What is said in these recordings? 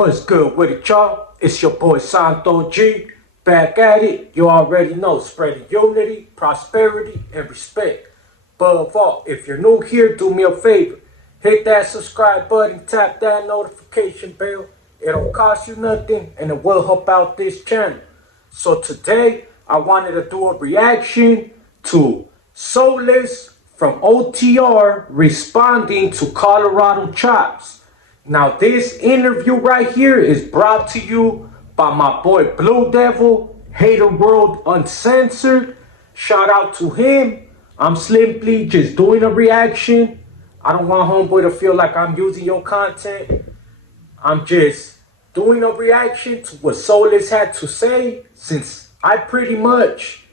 What's good with it, y'all? It's your boy Santo G, back at it. You already know, spreading unity, prosperity, and respect. Above all, if you're new here, do me a favor. Hit that subscribe button, tap that notification bell. It don't cost you nothing, and it will help out this channel. So today, I wanted to do a reaction to Soulless from OTR responding to Colorado Chops. Now, this interview right here is brought to you by my boy Blue Devil, HaterWorldUncensored. Shout out to him. I'm simply just doing a reaction. I don't want homeboy to feel like I'm using your content. I'm just doing a reaction to what Soulless had to say, since I pretty much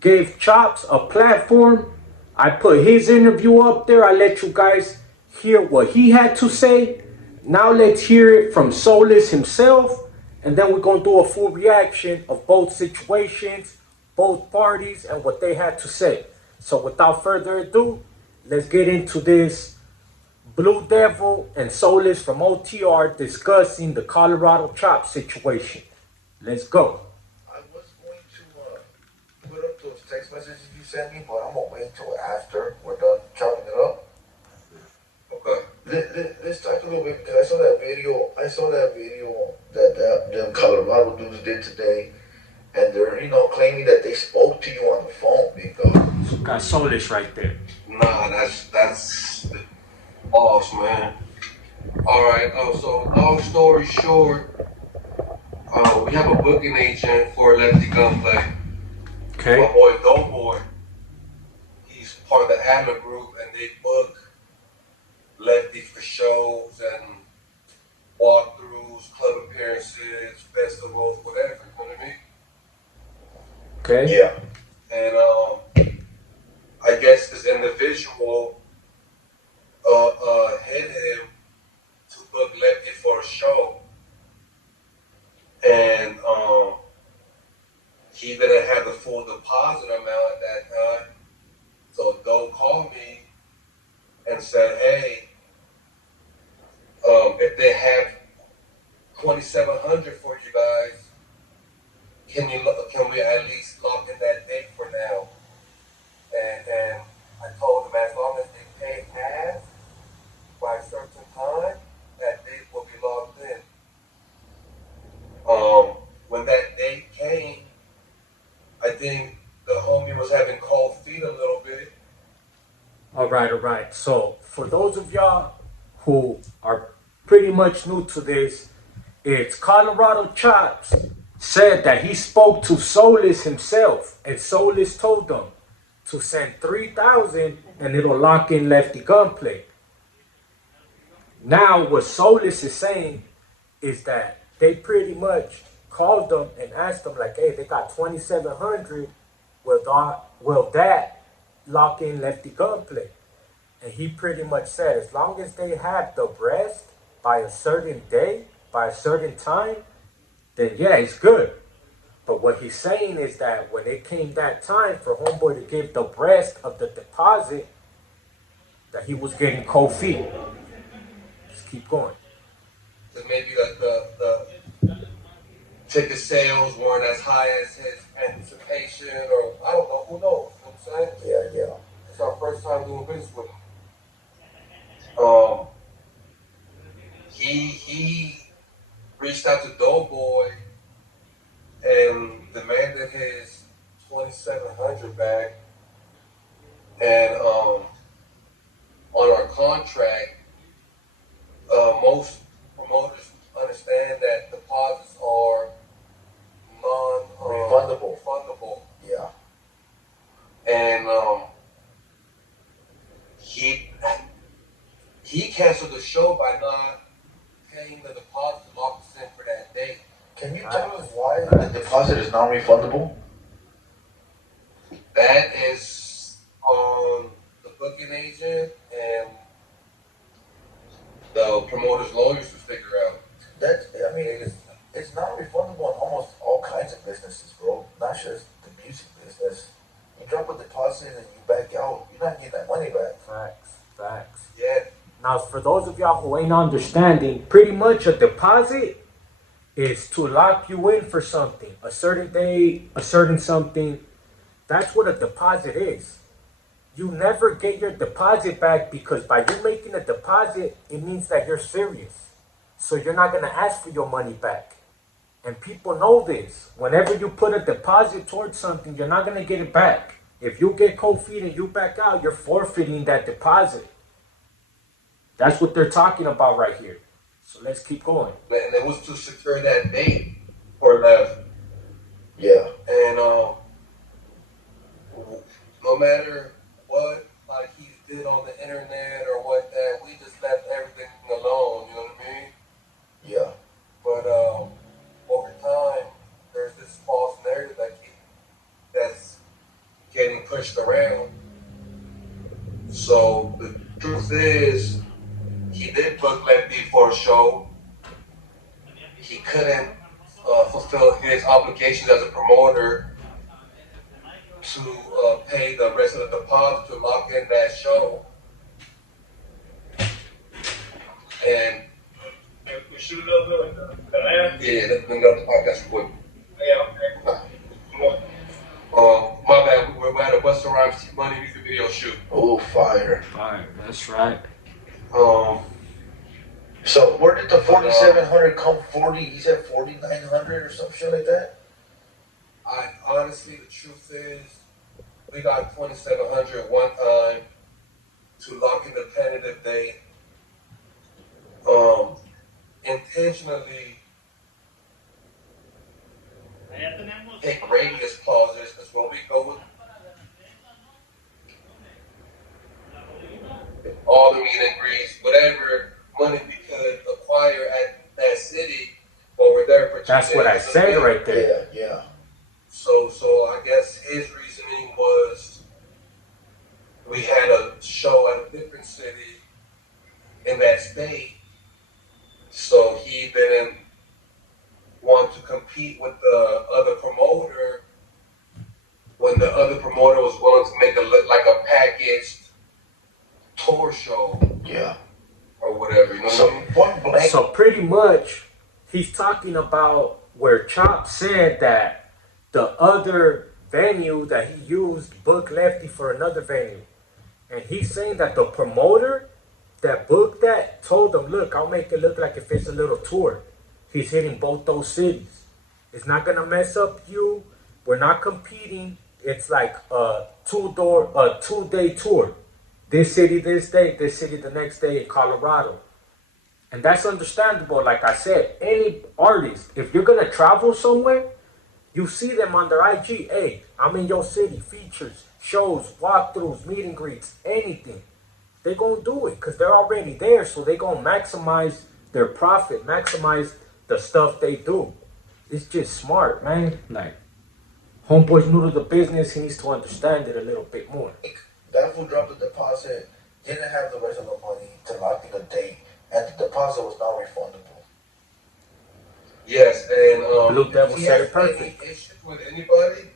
gave Chops a platform. I put his interview up there. I let you guys hear what he had to say. Now let's hear it from Soulless himself, and then we're going to do a full reaction of both situations, both parties, and what they had to say. So without further ado, let's get into this Blue Devil and Soulless from OTR discussing the Colorado Chop situation. Let's go. I was going to put up those text messages you sent me, but I'm going to wait until after we're done chopping it up. Okay. Let's talk a little bit, because I saw that video that them Colorado dudes did today, and they're, claiming that they spoke to you on the phone, big dog. So got Soulless right there. Nah, that's boss, man. Alright, so long story short, we have a booking agent for Lefty Gunplay. Okay. My boy Doughboy, he's part of the Adler group, and they book Lefty for shows and walkthroughs, club appearances, festivals, whatever, you know what I mean? Okay. Yeah. And I guess this individual hit him to book Lefty for a show, and he didn't have the full deposit amount at that time, so Doe called me and said, hey, if they have 2,700 for you guys, can we at least lock in that date for now? And I told them, as long as they pay half by a certain time, that date will be locked in. When that date came, I think the homie was having cold feet a little bit. All right. So for those of y'all who are pretty much new to this, it's Colorado Chops said that he spoke to Soulless himself, and Soulless told them to send 3,000 and it'll lock in Lefty Gunplay. Now what Soulless is saying is that they pretty much called them and asked them, like, hey, they got 2,700. Will that lock in Lefty Gunplay? And he pretty much said, as long as they have the breast by a certain day, by a certain time, then yeah, it's good. But what he's saying is that when it came that time for homeboy to give the breast of the deposit, that he was getting cold feet. Just keep going. Because maybe the ticket sales weren't as high as his anticipation, or I don't know, who knows, you know what I'm saying? Yeah. It's our first time doing business with him. He reached out to Doughboy and demanded his 2,700 back. And on our contract, most promoters understand that deposits are non-refundable. Yeah. And he canceled the show by not paying the deposit locked us in for that date. Can you tell us why the deposit is non-refundable? That is on the booking agent and the promoter's lawyers to figure out. It's non-refundable in almost all kinds of businesses, bro. Not just the music business. You drop a deposit and you back out, you're not getting that money back. Facts. Yeah. Now, for those of y'all who ain't understanding, pretty much a deposit is to lock you in for something, a certain day, a certain something. That's what a deposit is. You never get your deposit back because by you making a deposit, it means that you're serious. So you're not going to ask for your money back. And people know this. Whenever you put a deposit towards something, you're not going to get it back. If you get cold feet and you back out, you're forfeiting that deposit. That's what they're talking about right here. So let's keep going. And it was to secure that date for left. Yeah. And no matter what like he did on the internet or what that, we just left everything alone, you know what I mean? Yeah. But over time, there's this false narrative that's getting pushed around. So the truth is, he did book Lefty for a show. He couldn't fulfill his obligations as a promoter to pay the rest of the deposit to lock in that show. And We shoot a little bit like that. yeah, let's bring up the podcast quick. Yeah, okay. My bad, we're at a Busta Rhymes T Money music video shoot. Oh, fire. Fire, that's right. So where did the 4,700 come? 40? He said 4,900 or some shit like that. I honestly, the truth is, we got 2,700 one time to lock in the tentative date. Intentionally pick radius clauses because when we go with all the meet and greets, whatever money we could acquire at that city while we're there for 2 That's days. what I said right there. Yeah. So I guess his reasoning was we had a show at a different city in that state, so he didn't want to compete with the other promoter when the other promoter was willing to make a packaged tour show Yeah. or whatever. You know So what I mean? one blank. So pretty much, he's talking about where Chop said that the other venue that he used booked Lefty for another venue. And he's saying that the promoter that booked that told him, look, I'll make it look like if it's a little tour. He's hitting both those cities. It's not going to mess up you. We're not competing. It's like a two-day tour. This city this day, this city the next day in Colorado. And that's understandable. Like I said, any artist, if you're going to travel somewhere, you see them on their IG. Hey, I'm in your city, features, shows, walkthroughs, meet and greets, anything. They're going to do it because they're already there. So they're going to maximize their profit, maximize the stuff they do. It's just smart, man. Like, homeboy's new to the business. He needs to understand it a little bit more. That fool dropped the deposit, didn't have the rest of the money to lock in a date, and the deposit was non-refundable. Yes, and Blue Devil if he said has it perfect. any issues with anybody,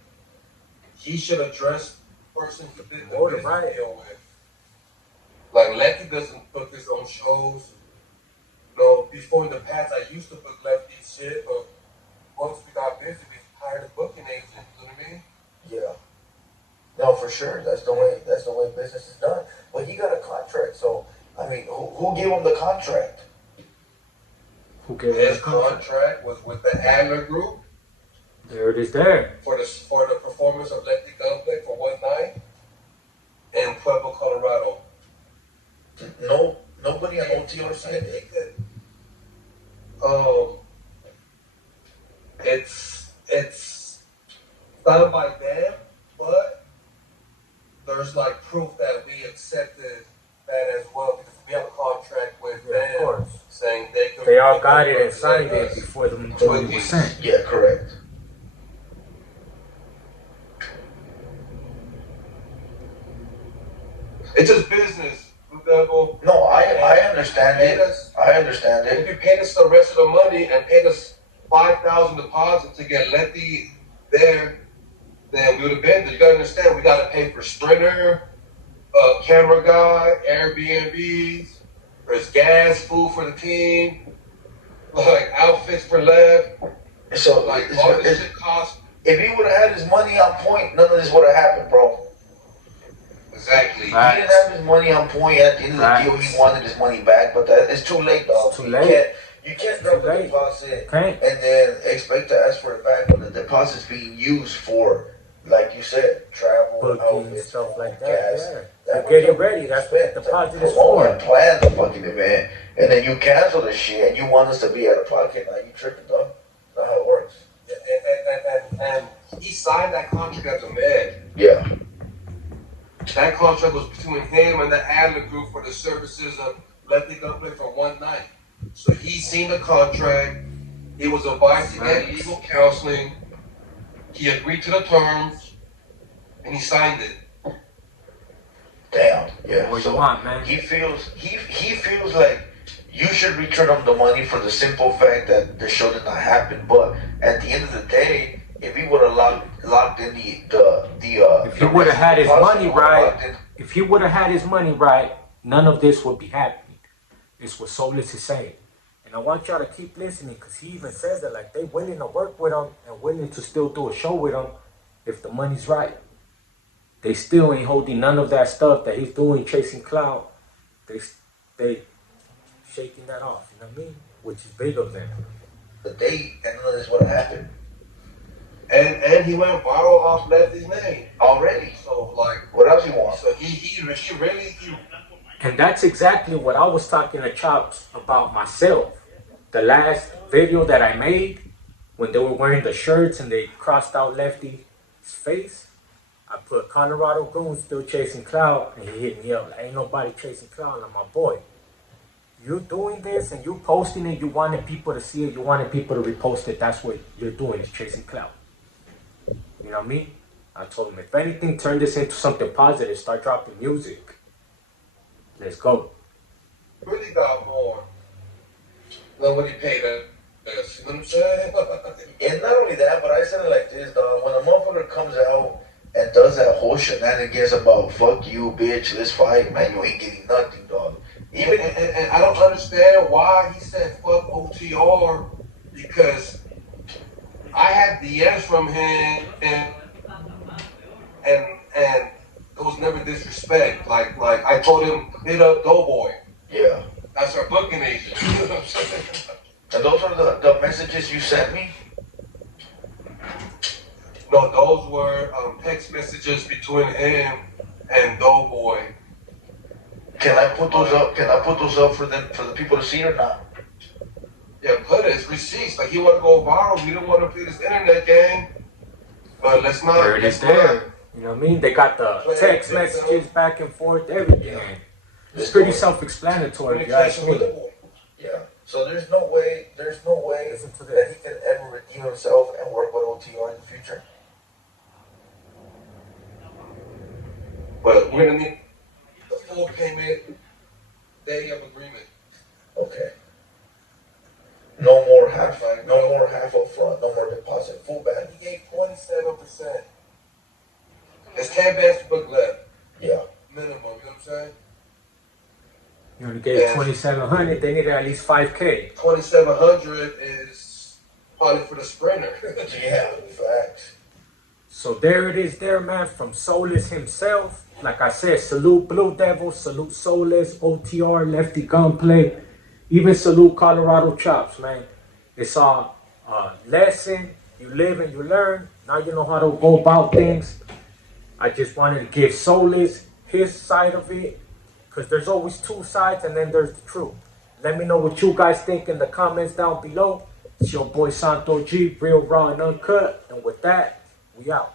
he should address the person he did the Or the business right. deal with. Like Lefty doesn't book his own shows. You know, before in the past I used to book Lefty's shit, but once we got busy, we hired a booking agent. You know what I mean? Yeah. No, for sure. That's the way business is done. But he got a contract, so I mean, who gave him the contract? Who gave him His the contract? contract was with the Adler Group There it is there. for the performance of Lefty Gunplay for one night in Pueblo, Colorado. No, nobody on OTR And said he it. could, it's done by them, but there's like proof that we accepted that as well because we have a contract with Yeah, of them course. saying they could. They all got it and signed it before the money was sent. Yeah, correct. It's just business, Blue Devil. No, I understand it. I understand If it. you paid us the rest of the money and paid us $5,000 deposit to get Lefty there, then we would have been there. You gotta understand, we gotta pay for Sprinter, camera guy, Airbnbs, there's gas, food for the team. like outfits for lab. So Like all this shit costs. if he would have had his money on point, none of this would have happened, bro. Exactly. He didn't have his money on point at the end of the deal. He wanted his money back, but it's too late, dog. Too late. You can't drop a deposit Okay. and then expect to ask for it back when the deposit's being used for, like you said, travel, Booking, outfits, stuff like that. gas. Yeah. To get it ready. That's what the deposit is for. And plan the fucking event, and then you cancel the shit, and you want us to be out of pocket. Now you tripping, dog. That's not how it works. And he signed that contract as a man. Yeah. That contract was between him and the Adler Group for the services of Lefty Gunplay for one night. So he seen the contract. He was advised to get legal counseling. He agreed to the terms, and he signed it. Damn. Yeah. What you want, man? He feels like you should return him the money for the simple fact that the show did not happen. But at the end of the day, if he would have locked in if he would have had his money right, if he would have had his money right, none of this would be happening. It's what Soulless is saying. And I want y'all to keep listening, because he even says that, like, they willing to work with him and willing to still do a show with him if the money's right. They still ain't holding none of that stuff that he's doing, chasing clout. They shaking that off, you know what I mean? Which is big of them. The date, and none of this would have happened. And he went viral off Lefty's name Already. So like, What else you want? so he really. And that's exactly what I was talking to Chops about myself. The last video that I made, when they were wearing the shirts and they crossed out Lefty's face, I put Colorado Goon still chasing clout, and he hit me up like, ain't nobody chasing clout. And I'm my boy. You doing this and you posting it, you wanted people to see it, you wanted people to repost it, that's what you're doing, is chasing clout. You know what I mean? I told him, if anything, turn this into something positive, start dropping music. Let's go. Really got more than what he paid us. You know what I'm saying? And not only that, but I said it like this, dog. When a motherfucker comes out and does that whole shenanigans about fuck you, bitch, let's fight, man, you ain't getting nothing, dog. Even and I don't understand why he said fuck OTR, because I had DMs from him and it was never disrespect. Like I told him hit up Doughboy. Yeah. That's our booking agent. You know what I'm saying? And those are the messages you sent me? No, those were text messages between him and Doughboy. Can I put those up? Can I put those up for the people to see or not? Yeah, put it. It's receipts. Like, he want to go viral. We don't want to play this internet game. But let's not. There it is there. You know what I mean? They got the text messages back and forth, everything. It's pretty self-explanatory, if you ask me. Yeah. So there's no way that he can ever redeem himself and work with OTR in the future. But we're going to need the full payment day of agreement. Okay. No more half up front, no more deposit, full back. He gave 27%. There's 10 bands to book left. Yeah. Minimum, you know what I'm saying? You only gave 2,700, they needed at least 5K. 2,700 is probably for the sprinter. Yeah, facts. So there it is there, man, from Soulless himself. Like I said, salute Blue Devil, salute Soulless, OTR, Lefty Gunplay, even salute Colorado Chops, man. It's a lesson. You live and you learn. Now you know how to go about things. I just wanted to give Soulless his side of it, because there's always two sides and then there's the truth. Let me know what you guys think in the comments down below. It's your boy Santo G, real, raw, and uncut. And with that, we out.